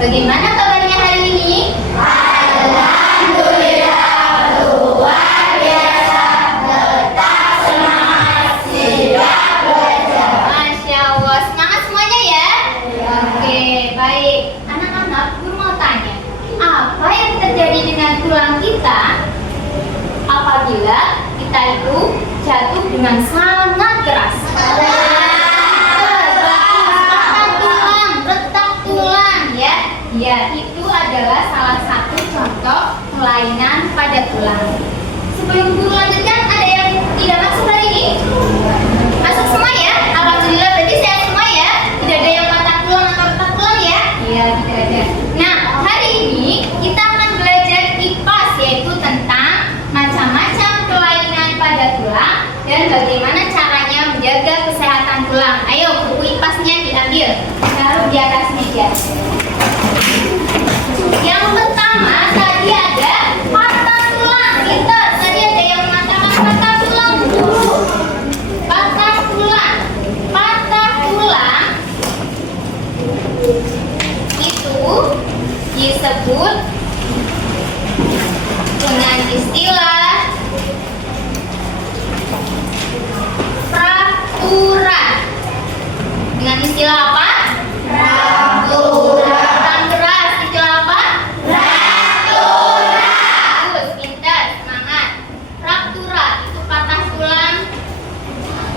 Bagaimana kabarnya hari ini? Alhamdulillah, luar biasa, tetap semangat, siap belajar. Masya Allah, semangat semuanya ya? Oke, baik. Anak-anak, guru mau tanya, apa yang terjadi dengan tulang kita apabila kita itu jatuh dengan sangat keras? Retak tulang ya. Ya, itu adalah salah satu contoh kelainan pada tulang. Sebelum guru lanjutkan, ada yang tidak masuk hari ini? Masuk semua ya? Alhamdulillah, berarti sehat semua ya? Tidak ada yang patah tulang atau retak tulang ya? Iya, tidak ada. Nah, hari ini kita akan belajar IPAS, yaitu tentang macam-macam kelainan pada tulang dan bagaimana caranya menjaga kesehatan tulang. Ayo, buku IPAS-nya diambil, taruh di atas meja. Yang pertama tadi ada patah tulang. Pintar, tadi ada yang mengatakan patah tulang dulu. Patah tulang. Patah tulang itu disebut dengan istilah fraktura. Dengan istilah apa? Fraktura. Kurang keras, istilah apa? Fraktura. Bagus, pintar, semangat. Fraktura itu patah tulang.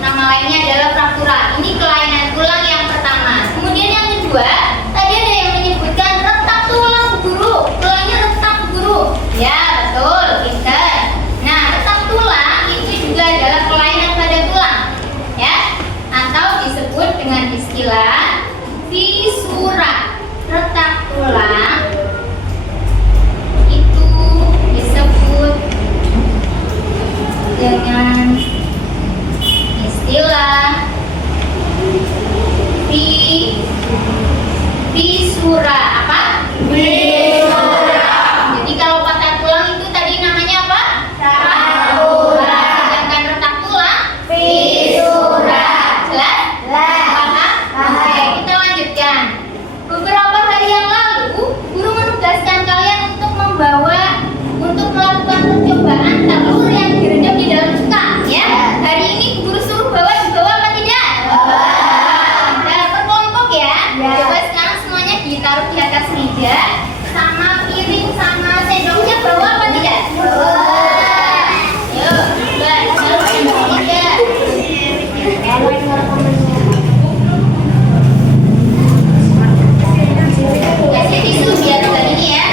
Nama lainnya adalah fraktura. Ini kelainan tulang yang pertama. Kemudian yang kedua, tadi ada yang menyebutkan retak tulang, guru. Tulangnya retak, guru. Ya, betul, pintar. Nah, retak tulang itu juga adalah kelainan pada tulang, ya, atau disebut dengan istilah fisura. Retak tulang itu disebut dengan istilah fisura. Apa? Fisura. Jadi kalau patah tulang itu tadi namanya apa? Fraktura. Sedangkan retak tulang Fisura. jelas? Paham? Oke, kita lanjutkan. Beberapa hari yang lalu, guru menugaskan kalian untuk melakukan percobaan telur yang direndam di dalam cuka, ya. Hari ini guru suruh bawa apa tidak? Nah, per kelompok ya. Coba sekarang semuanya ditaruh di atas meja, sama piring sama sendoknya bawa apa tidak? Yuk, coba taruh di meja. Kasih tisu biar enggak ini ya.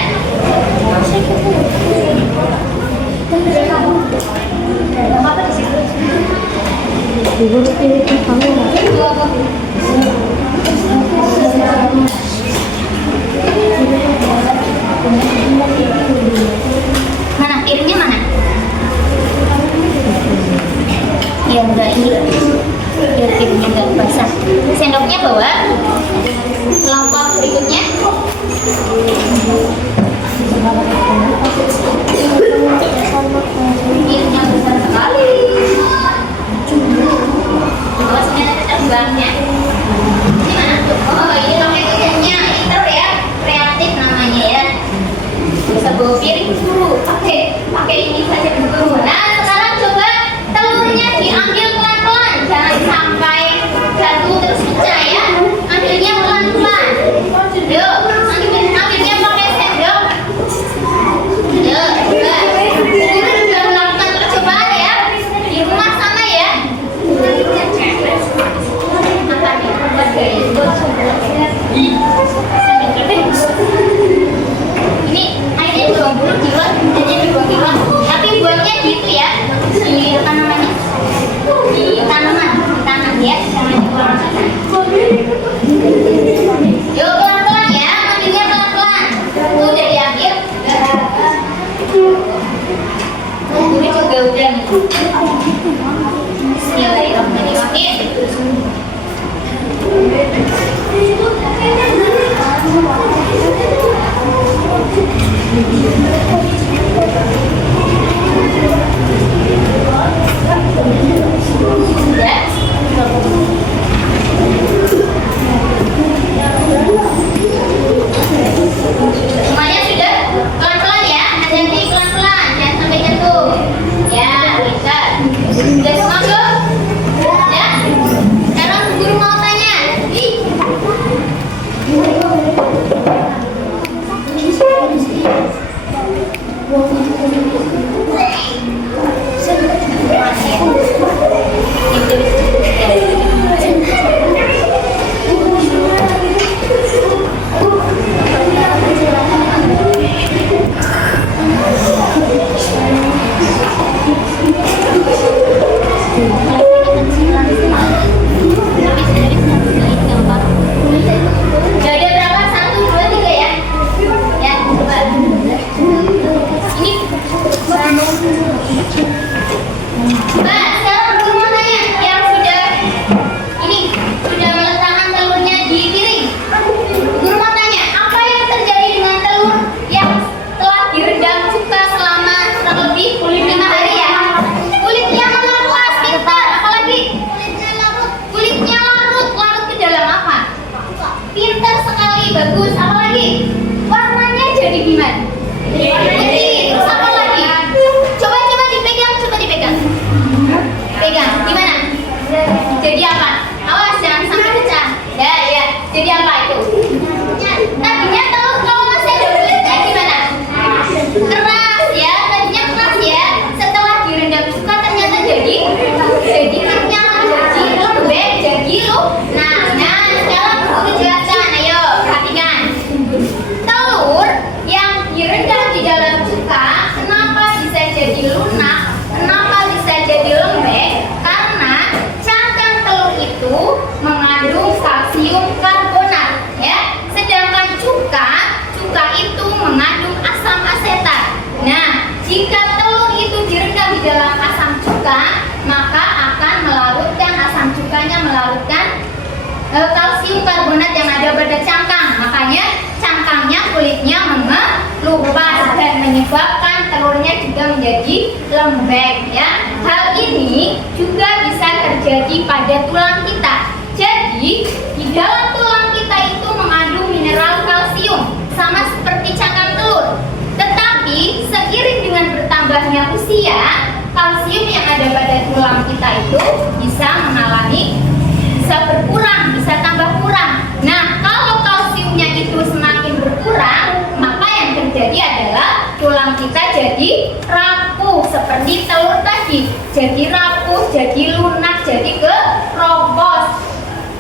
Mana piringnya mana? Ya udah ini. Biar piringnya enggak basah. Sendoknya bawa. Kelompok berikutnya. Piringnya besar sekali. Awas ini nanti terbangnya. Ini mana tuh? Oh, ini pakai kucingnya. Ini terus ya, kreatif namanya ya. Bisa bawa piring dulu. Pakai ini saja dulu. Nah, sekarang coba telurnya diambil pelan-pelan. Jangan sampai jatuh terus pecah ya. Ambilnya pelan-pelan. Yuk, ambilnya pakai sendok. Yuk, coba. Guru sudah melakukan percobaan ya. Di rumah sama ya. Makan ya, buat gaya. Ini airnya buang dulu di luar, airnya dibuang di luar. Tapi buangnya gitu ya, di apa namanya? Di tanaman ya, jangan dibuang ke sana. Yuk pelan-pelan ya, ambilnya pelan-pelan. Udah diambil. Ini juga udah nih. Bismillahirrahmanirrahim. Ya. lupas dan menyebabkan telurnya juga menjadi lembek ya. Hal ini juga bisa terjadi pada tulang kita. Jadi di dalam tulang kita itu mengandung mineral kalsium sama seperti cangkang telur. Tetapi seiring dengan bertambahnya usia, kalsium yang ada pada tulang kita itu bisa berkurang, bisa tambah kurang. Nah, kalau kalsiumnya itu semakin berkurang, maka yang terjadi adalah tulang kita jadi rapuh seperti telur tadi. Jadi rapuh, jadi lunak, jadi keropos.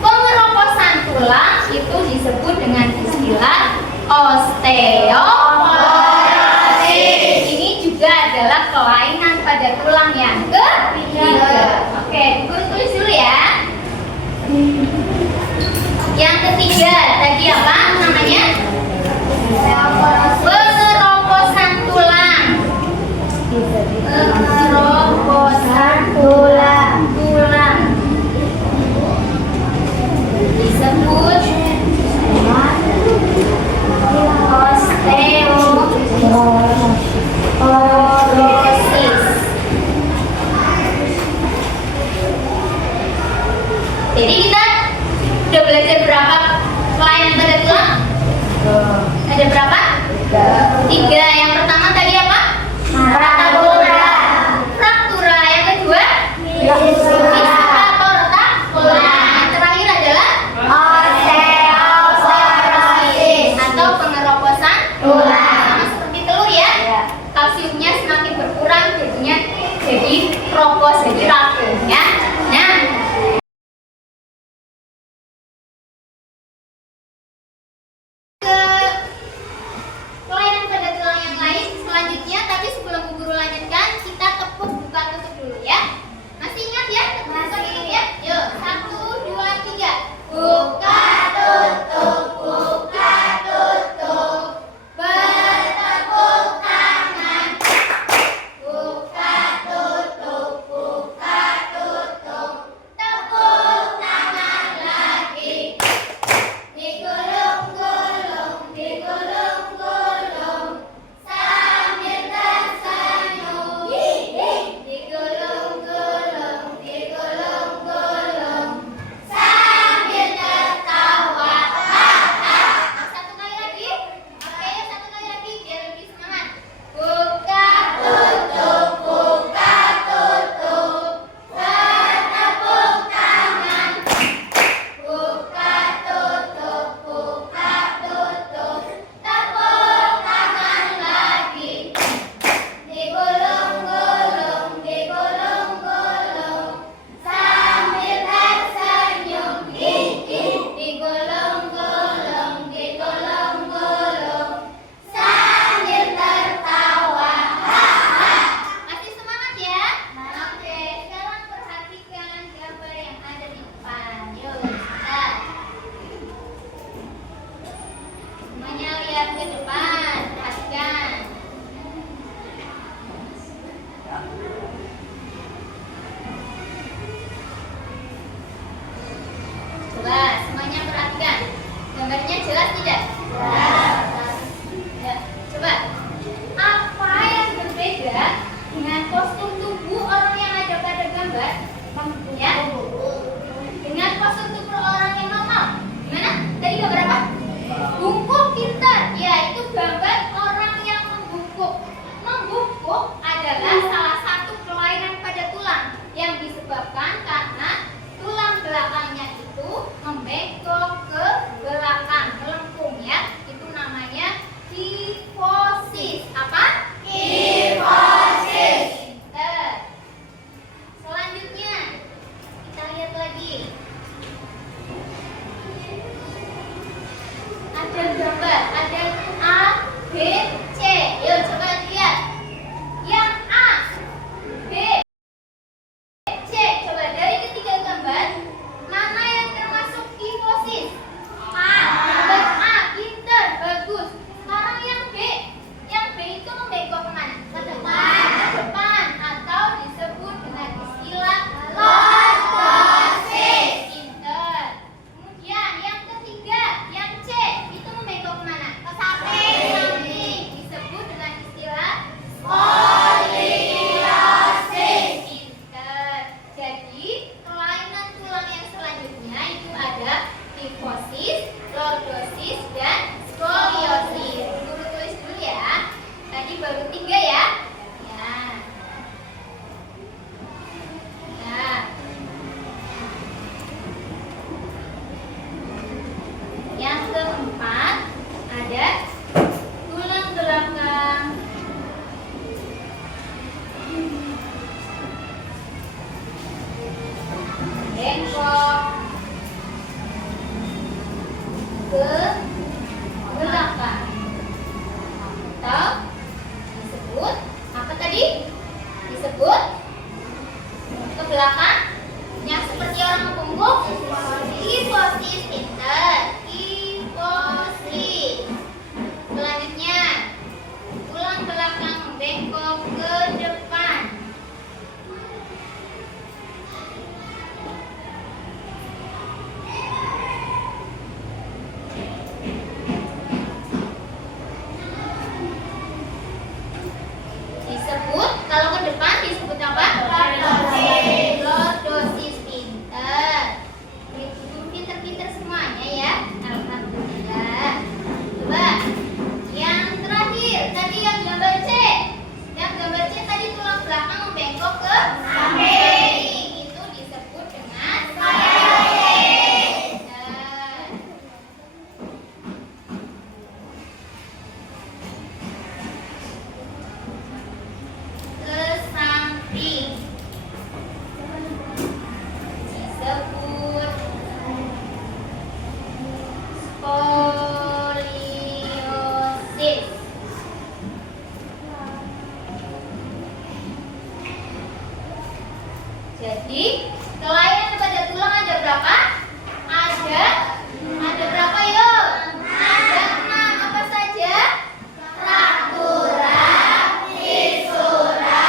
Pengeroposan tulang itu disebut dengan istilah osteoporosis. Ini juga adalah kelainan pada tulang yang ketiga. Oke, Guru tulis dulu ya. Yang ketiga tadi apa namanya? Pengeroposan tulang. Pengeroposan tulang. Disebut osteoporosis. Jadi kita udah belajar berapa kelainan pada tulang? osteoporosis. Jadi, kelainan pada tulang ada berapa? Ada berapa yuk? Ada 6. Apa saja? Fraktura, fisura,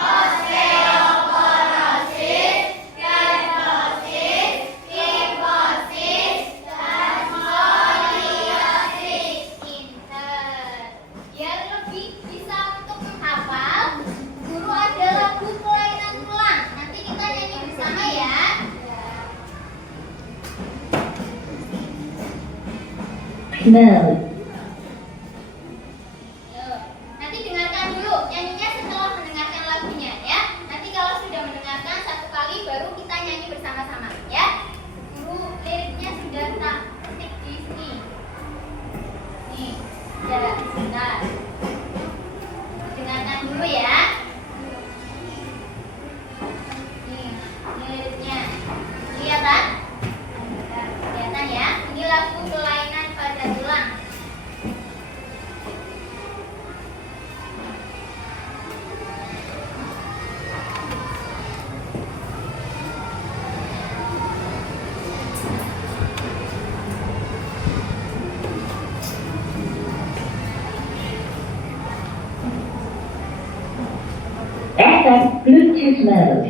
osteoporosis, kyphosis, kifosis, dan skoliosis. Pinter. Biar lebih bisa untuk menghafal, guru ada lagu kelainan tulang. Nanti kita nyanyi bersama ya. Smell. Yuk, nanti dengarkan dulu nyanyinya setelah mendengarkan lagunya ya. Nanti kalau sudah mendengarkan satu kali baru kita nyanyi bersama-sama ya. Guru liriknya sudah tak ketik di sini. Nih, jarak sebentar. Dengarkan dulu ya. Nih, ini liriknya. Kelihatan? Kelihatan ya. Ini lagu kelainan pada tulang. FM Bluetooth mode.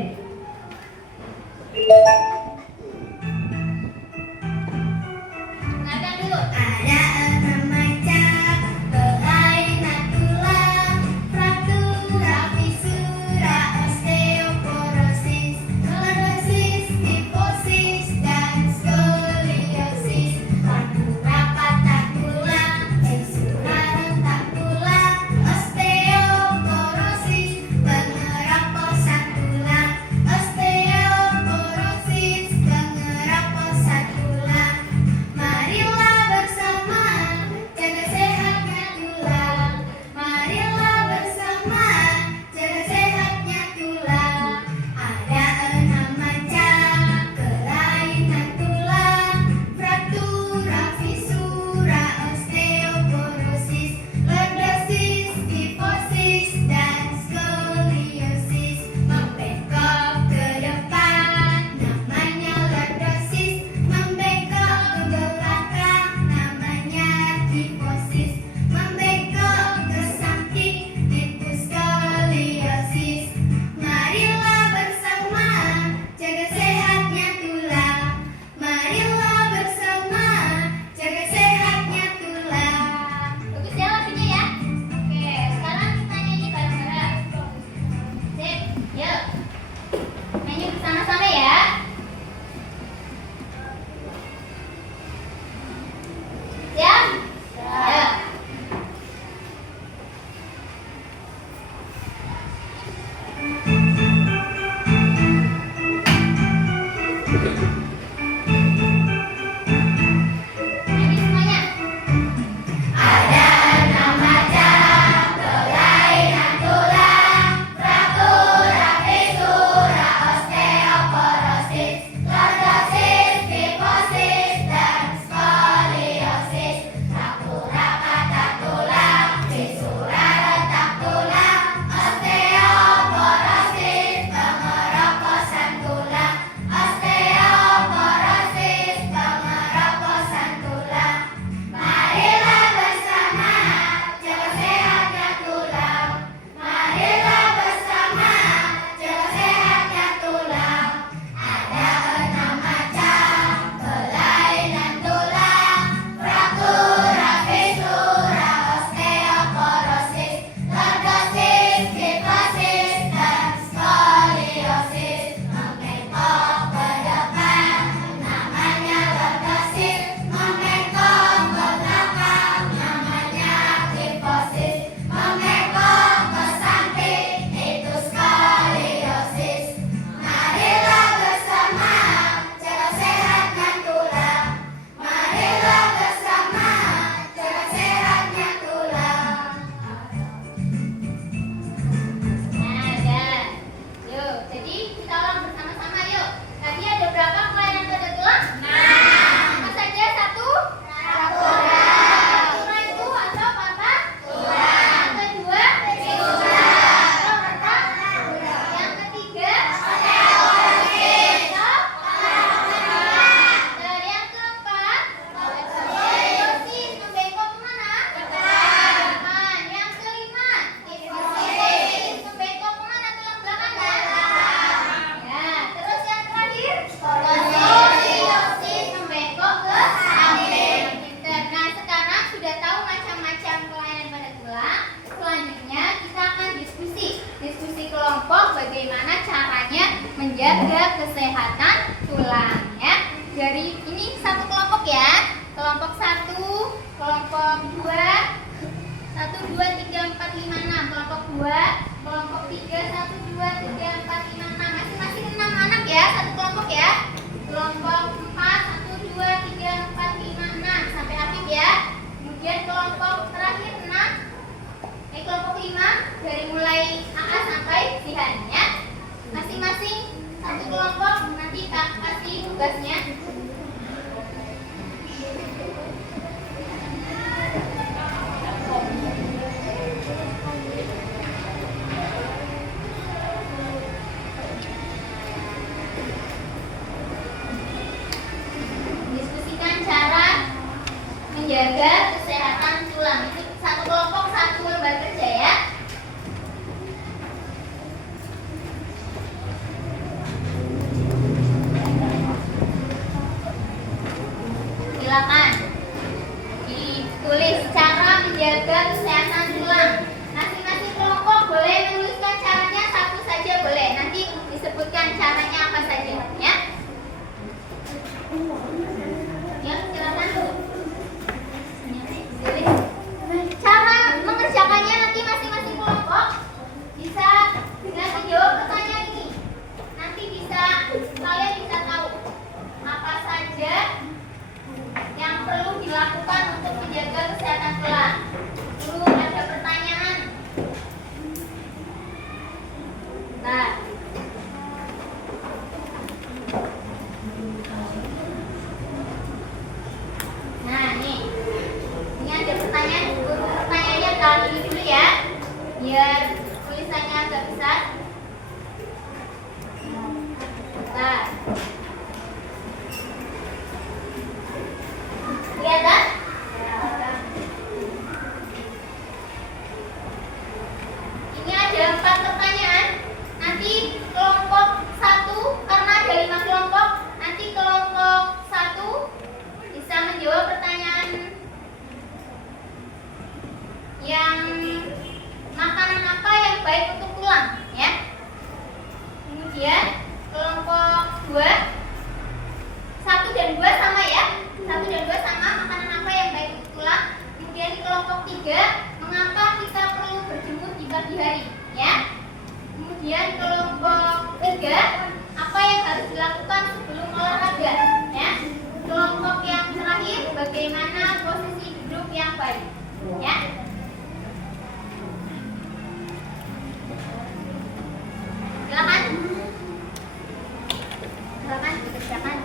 Dengarkan dulu. Ada 6 macam kelainan tulang: fraktura, fisura, osteoporosis, lordosis, kifosis, dan skoliosis. Fraktura patah tulang, fisura retak tulang, osteoporosis pengeroposan tulang, menjaga kesehatan tulang ya. Dari ini satu kelompok ya. Kelompok 1, kelompok 2, 1, 2, 3, 4, 5, 6. Kelompok 2, kelompok 3, 1, 2, 3, 4, 5, 6. Masing-masing 6 anak ya, satu kelompok ya. Kelompok 4, 1, 2, 3, 4, 5, 6. Sampai habis ya. Kemudian kelompok terakhir 6. Kelompok 5 dari mulai A sampai Zihan ya. Masing-masing satu kelompok, nanti Kak kasih tugasnya. Diskusikan cara menjaga kesehatan tulang. Itu satu kelompok, satu lembar kerja ya. Silakan ditulis cara menjaga kesehatan tulang. Masing-masing kelompok boleh menuliskan caranya satu saja boleh. Nanti disebutkan caranya apa saja ya. Ya, silakan. Cara mengerjakannya nanti masing-masing kelompok bisa dengan menjawab pertanyaan ini. Nanti kalian bisa tahu apa saja yang perlu dilakukan untuk menjaga kesehatan tulang. Dulu ada pertanyaan. Nah, nih. Ini ada pertanyaan. Pertanyaannya kali ini dulu ya. Biar tulisannya agak besar. Nah. Kelihatan? Ini ada 4 pertanyaan. Nanti kelompok 1, karena ada 5 kelompok, nanti kelompok 1 bisa menjawab pertanyaan yang makanan apa yang baik untuk tulang ya. Kemudian kelompok 2, 1 dan 2 sama ya. 1 dan 2 sama, makanan apa yang baik untuk tulang. Kemudian di kelompok 3, mengapa kita perlu berjemur di pagi hari ya. Kemudian kelompok 3, apa yang harus dilakukan sebelum olahraga ya. Kelompok yang terakhir, bagaimana posisi duduk yang baik ya. Silakan. Silakan dikerjakan.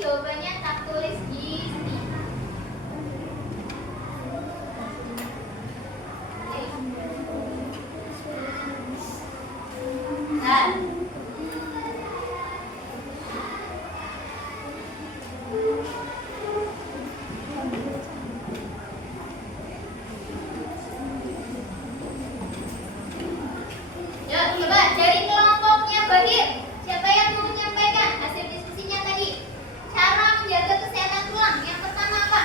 jawabannya tak tulis di sini. Nah. Ya, coba dari kelompoknya Bahir. Siapa yang mau menyampaikan hasil diskusinya tadi? Cara menjaga kesehatan tulang. Yang pertama apa?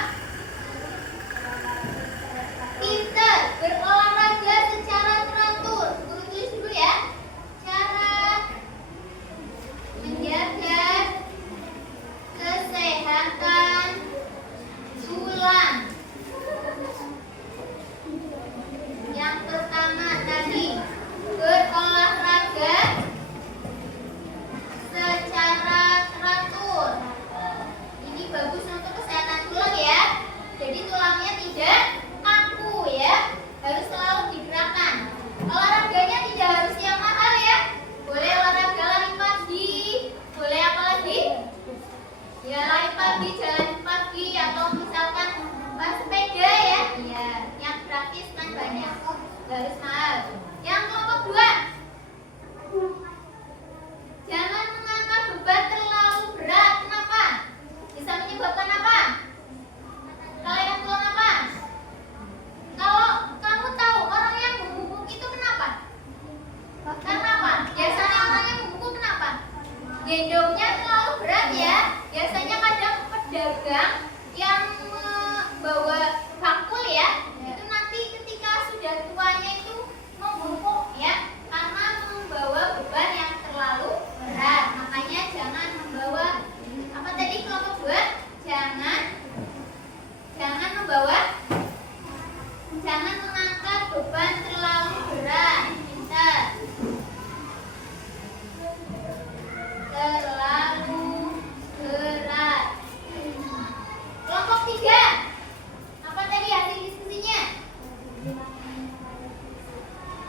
Pintar berolahraga secara teratur. Guru tulis dulu ya. Cara menjaga kesehatan tulang. Yang pertama tadi berolahraga secara teratur. Ini bagus untuk kesehatan tulang ya. Jadi tulangnya tidak kaku ya. Harus selalu digerakkan. Olahraganya tidak harus yang mahal ya. Boleh olahraga lari pagi. Boleh apa lagi? Ya lari pagi, jalan pagi atau misalkan sepeda ya. Iya, yang gratis kan banyak. Gak harus mahal. Yang kelompok 2. Jangan mengangkat beban terlalu berat. Kenapa? Bisa menyebabkan apa? Kelainan tulang apa? Kalau kamu tahu orang yang membungkuk itu kenapa? Karena apa? Biasanya orang yang membungkuk kenapa? Gendongnya terlalu berat ya. Biasanya kadang pedagang yang membawa bakul ya, itu nanti ketika sudah tuanya itu membungkuk ya, karena membawa beban yang terlalu berat. Makanya jangan membawa apa tadi kelompok 2? Jangan mengangkat beban terlalu berat. Pintar. Terlalu berat. Kelompok 3. Apa tadi hasil diskusinya?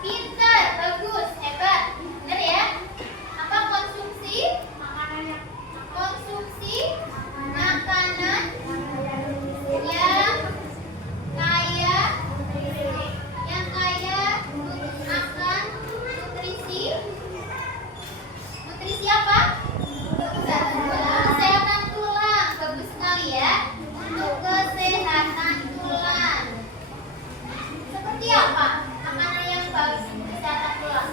Pintar, bagus, hebat. Benar ya? Apa konsumsi makanan yang kaya akan nutrisi. Nutrisi apa? Kesehatan tulang. Bagus sekali ya. Untuk kesehatan tulang. Seperti apa makanan yang bagus untuk kesehatan tulang?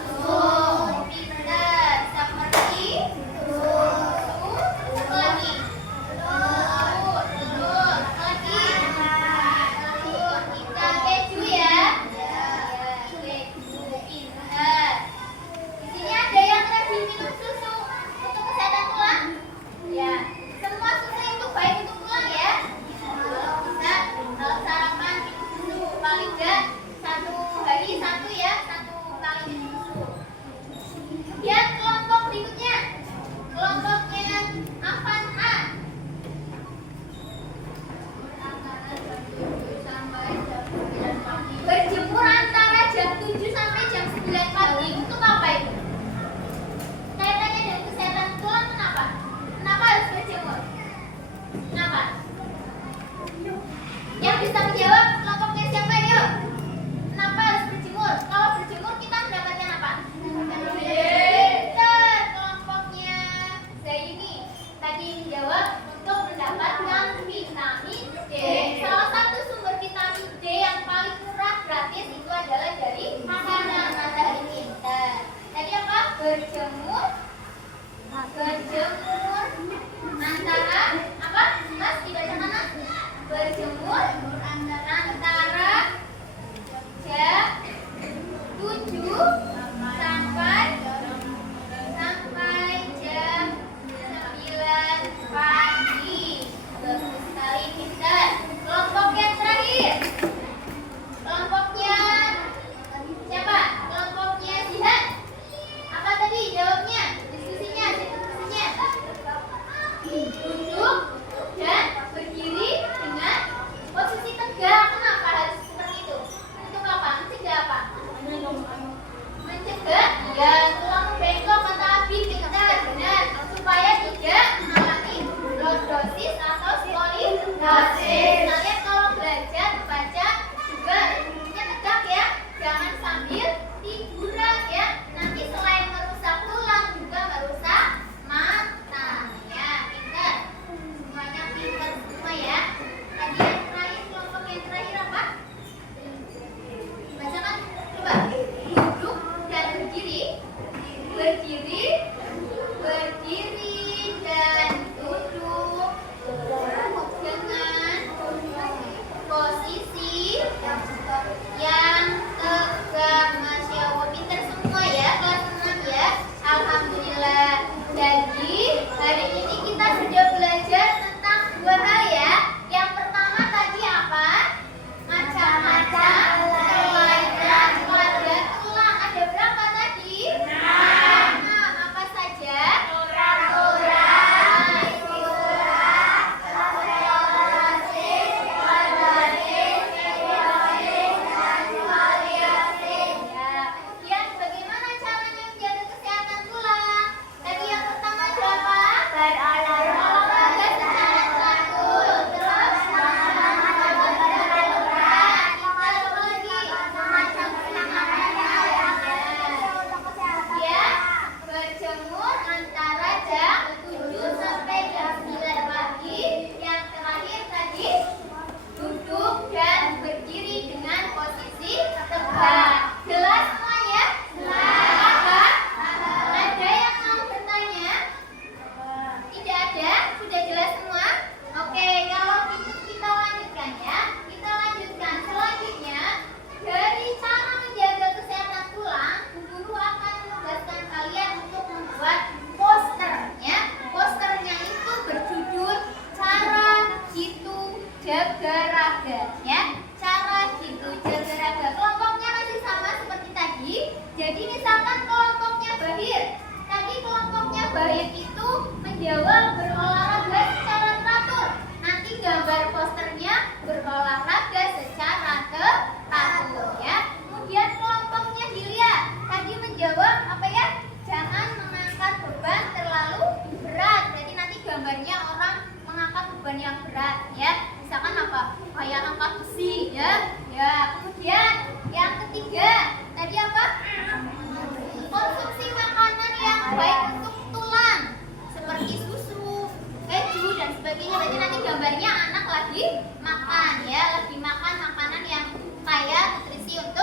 Pintar. Seperti susu. Apa lagi? Telur. Apa lagi? Telur. Ikan, keju ya. Keju. Pintar. Di sini ada yang rajin minum susu untuk kesehatan tulang. Ya. Semua susu itu baik untuk tulang ya. Kalau bisa, kalau sarapan minum susu paling enggak 1 hari 1 ya, 1 kali minum susu. Kemudian kelompok berikutnya, kelompoknya Afan A. Berjemur antara jam 7 sampai jam 9 pagi untuk apa itu? Kaitannya dengan kesehatan tulang kenapa? Kenapa harus berjemur? Kenapa? Yang bisa menjawab kelompoknya siapa yuk? Kenapa harus berjemur? Kalau berjemur kita mendapatkan apa? Pintar, kelompoknya Zaini tadi menjawab untuk mendapatkan vitamin D. Salah satu sumber vitamin D yang paling murah gratis itu adalah dari sinar matahari. Pintar. Tadi apa? Berjemur antara apa? Mas dibaca mana? Berjemur antara jam 7 sampai jam 9 pagi. Bagus sekali, pintar. Kelompok yang terakhir. Kelompoknya siapa? Kelompoknya Zihan. Apa tadi jawabnya? Diskusinya. Duduk dan berdiri dengan posisi tegak. Kenapa harus seperti itu? Untuk apa? Mencegah apa? Mencegah ya tulang bengkok atau Abi. Pintar, benar. Supaya tidak mengalami lordosis gambarnya orang mengangkat beban yang berat ya. Misalkan apa? Kayak angkat besi ya. Ya, kemudian yang ketiga tadi apa? Konsumsi makanan yang baik untuk tulang seperti susu, keju dan sebagainya. Berarti nanti gambarnya anak lagi makan ya, lagi makan makanan yang kaya nutrisi untuk